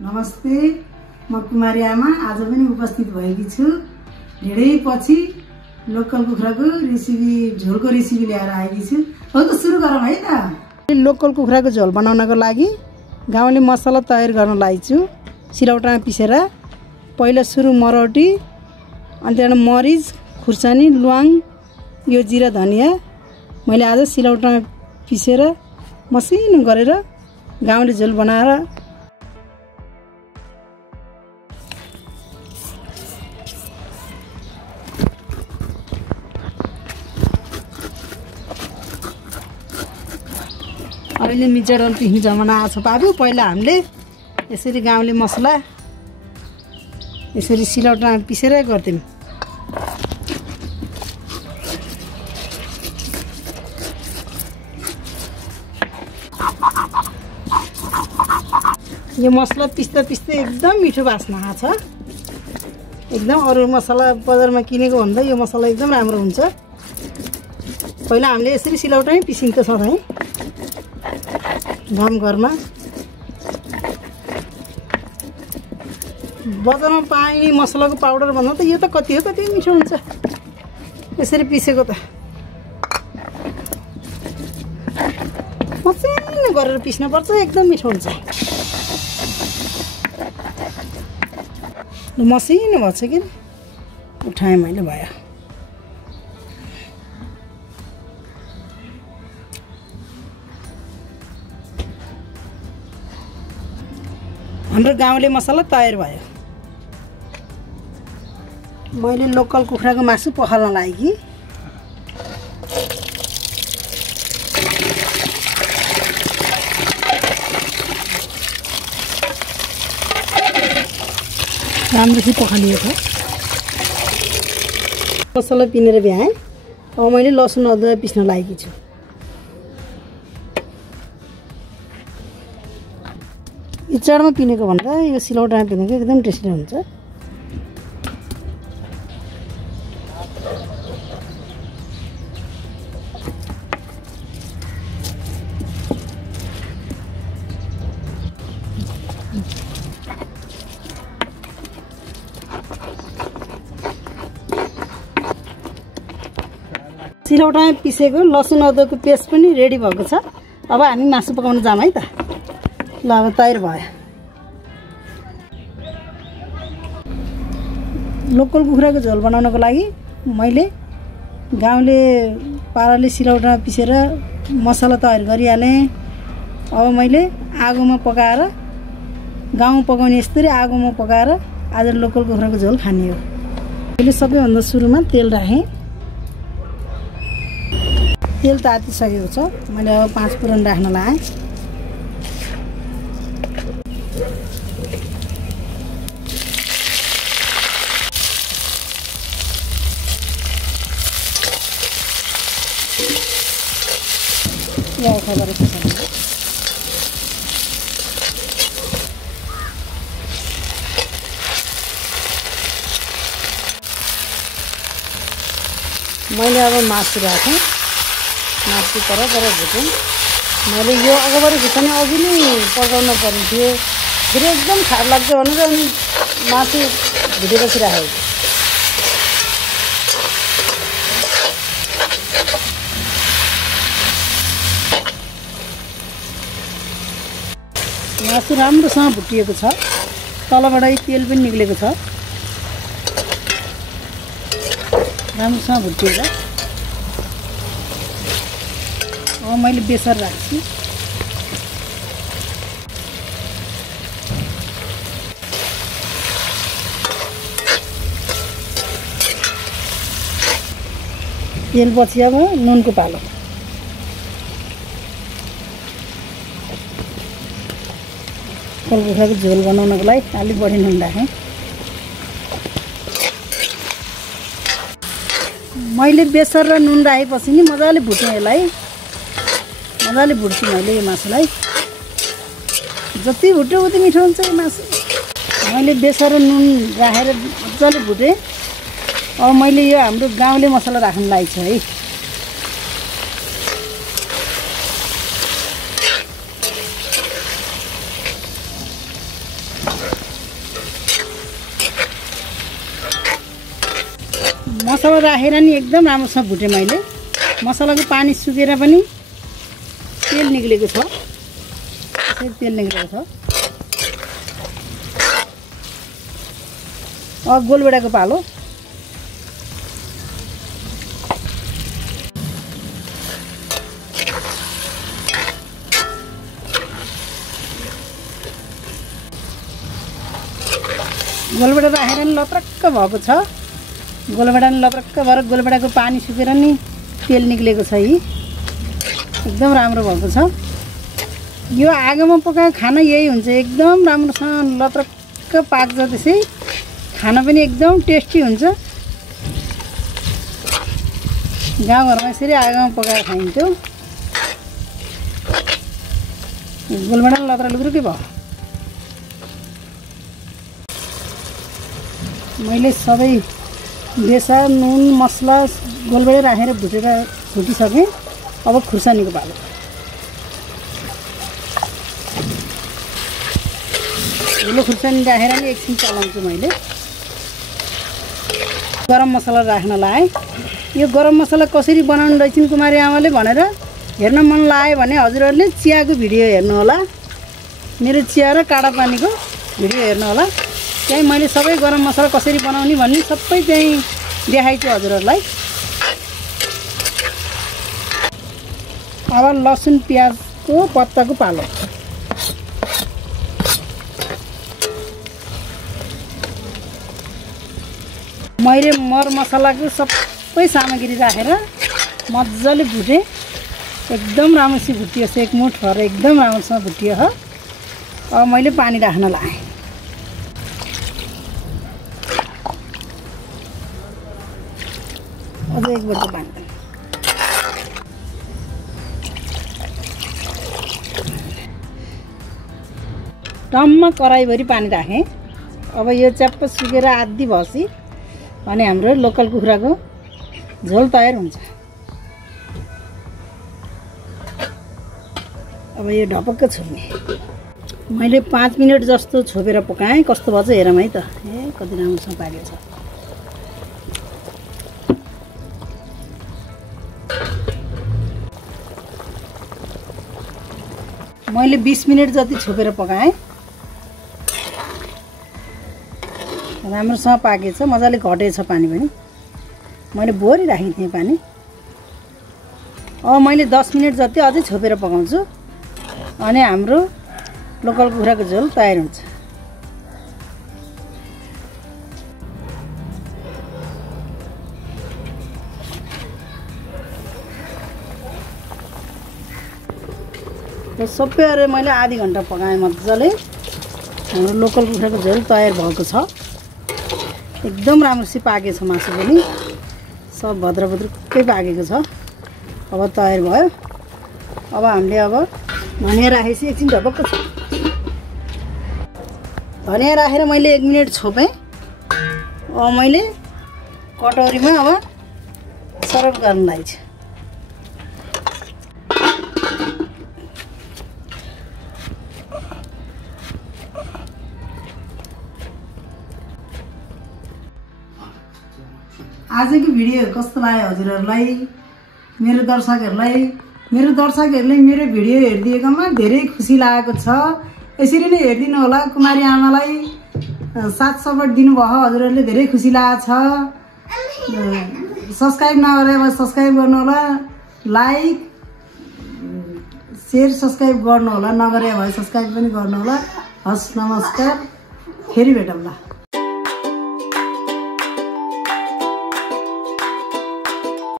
नमस्ते, म कुमारी आमा आज पनि उपस्थित भएकी छु। धेरै पछि लोकल कुखुराको रेसिपी झोलको रेसिपी ल्याएर आएकी छु। हो त सुरु गरौँ है त। लोकल कुखुराको झोल बनाउनको लागि गाउँले मसला तयार गर्न लागिछु। सिलौटामा पिसेर पहिला सुरु मरौटी, अनि त्यहाँबाट मरिच, खुर्सानी, ल्वाङ, यो जिरा धनिया मैले आज सिलौटामा पिसेर मसिनो गरेर गाउँले झोल बनाएर अहिले मिक्सर पिस्ने जमाना आएको छ बाबु। पहिला हामीले यसरी गाउँले मसला यसरी सिलौटामा पिसेर गर्थ्यौँ। यो मसला पिस्दा पिस्दै एकदम मिठो बास्ना आएको छ। एकदम अरू मसला बजारमा किनेको भन्दा यो मसला एकदम राम्रो हुन्छ। पहिला हामीले यसरी सिलौटामै पिसिन्थ्यो सधैँ गाउँ घरमा। बजारमा पाइने मसलाको पाउडर भन्दा त यो त कति मिठो हुन्छ यसरी पिसेको त। मसिनो गरेर पिस्नुपर्छ, एकदम मिठो हुन्छ। मसिनो भएको छ कि उठाएँ मैले, भयो। हाम्रो गाउँले मसला तयार भयो। मैले लोकल कुखुराको मासु पखाल्न लागि राम्रोसित पखालिएको मसला पिनेर भ्याएँ। अब मैले लसुन अदुवा पिस्न लागेकी छु। इचाडमा पिनेको भन्दा यो सिलौटामा पिनेको एकदम टेस्टी हुन्छ। सिलौटामा पिसेको लसुन अदुवाको पेस्ट पनि रेडी भएको छ। अब हामी मासु पकाउन जाऊँ है त। ल अब तयार भयो। लोकल कुखुराको झोल बनाउनको लागि मैले गाउँले पाराले सिलौटामा पिसेर मसला तयार गरिहालेँ। अब मैले आगोमा पकाएर गाउँ पकाउने यस्तरी आगोमा पकाएर आज लोकल कुखुराको झोल खाने हो। मैले सबैभन्दा सुरुमा तेल राखेँ। तेल तातिसकेको छ। मैले अब 5 फुरन राख्न लाएँ। खबर मैले अब मासु राखेँ। मासु पर भुटेँ। मैले यो अगाडि खुर्सानी अघि नै पकाउन पर्ने थियो, फेरि एकदम खार लाग्छ भनेर अनि मासु भुटेपछि राखेको। मासु राम्रोसँग भुटिएको छ। तलबाट तेल पनि निक्लेको छ। राम्रोसँग भुटिएर अब मैले बेसर राख्छु। तेलपछि अब नुनको पालो। कुखुराको झोल बनाउनको लागि अलिक बढी नुन राखेँ। मैले बेसर र नुन राखेपछि नि मजाले भुटेँ। यसलाई मजाले भुट्छु मैले यो मासुलाई। जति भुट्यो उति मिठो हुन्छ यो मासु। मैले बेसर र नुन राखेर मजाले भुटेँ। अब मैले यो हाम्रो गाउँले मसला राख्न लागेको छु है। मसला राखेर नि एकदम राम्रोसँग भुटेँ मैले। मसलाको पानी सुकेर पनि तेल निक्लेको छ। तेल निक्लेको छ। गोलभेडाको पालो। गोलभेडा राखेर नि लत्रक्क भएको छ। गोलभेडा नि लत्रक्क भएर गोलभेडाको पानी सुकेर नि तेल निक्लेको छ। यी एकदम राम्रो भएको छ। यो आगोमा पकाएको खाना यही हुन्छ, एकदम राम्रोसँग लत्रक्क पाक्छ। त्यसै खाना पनि एकदम टेस्टी हुन्छ। गाउँघरमा यसरी आगोमा पकाएर खाइन्थ्यो। गोलभेडा लत्र लुग्रुकै भयो। मैले सबै बेसार नुन मसला गोलभेडा राखेर भुटेर फुटिसकेँ। अब खुर्सानीको पालो। ठुलो खुर्सानी राखेर नि एकछिन चलाउँछु मैले। गरम मसला राख्न लाएँ। यो गरम मसला कसरी बनाउनु रहेछन् कुमारी आमाले भनेर हेर्न मन लाग्यो भने हजुरहरूले चियाको भिडियो हेर्नु होला। मेरो चिया र काडा पानीको भिडियो हेर्नु होला। त्यही मैले सबै गरम मसला कसरी बनाउने भन्ने सबै त्यही देखाइछु हजुरहरूलाई। अब लसुन प्याजको पत्ताको पालो। मैले मर मसलाको सबै सामग्री राखेर मजाले भुटेँ। एकदम राम्रोसँग भुटियो। एक मुठ भएर एकदम राम्रोसँग भुटियो हो। अब मैले पानी राख्न लाएँ। अझ एक बट्टा पानी। टम्म कराईभरि पानी राखेँ। अब यो च्याप्प सुकेर आधी भएपछि भने हाम्रो लोकल कुखुराको झोल तयार हुन्छ। अब यो ढपक्क छोप्ने। मैले 5 मिनट जस्तो छोपेर पकाएँ। कस्तो भएछ हेरौँ है त। कति राम्रोसँग पाकेको छ। मैले 20 मिनट जति छोपेर पकाएँ। राम्रोसँग पाकेछ। मजाले घटेछ पानी पनि। मैले बोरी राखेको थिएँ पानी। अब मैले 10 मिनट जति अझै छोपेर पकाउँछु। अनि हाम्रो लोकल कुखुराको झोल तयार हुन्छ। सबै अरे मैले आधी घन्टा पकाएँ मजाले। हाम्रो लोकल कुखुराको झोल तयार भएको छ। एकदम राम्रोसित पाकेको छ। मासु पनि सब भद्रभद्रुक्कै पाकेको छ। अब तयार भयो। अब हामीले अब धनिया राखेपछि एकछिन ढपक्क छ। धनिया राखेर मैले 1 मिनट छोपेँ। अब मैले कटोरीमा अब सर्भ गर्न लाग्छु। आजको भिडियो कस्तो लाग्यो हजुरहरूलाई? मेरो दर्शकहरूले मेरो भिडियो हेरिदिएकोमा धेरै खुसी लागेको छ। यसरी नै हेरिदिनु होला। कुमारी आमालाई साथ सपोर्ट दिनुभयो। हजुरहरूले धेरै खुसी लागेको छ। सब्सक्राइब नगरे भए सब्सक्राइब गर्नु होला। लाइक शेयर सब्सक्राइब गर्नु होला। नगरे भए सब्सक्राइब पनि गर्नु होला। हस् नमस्कार। फेरि भेटौँला।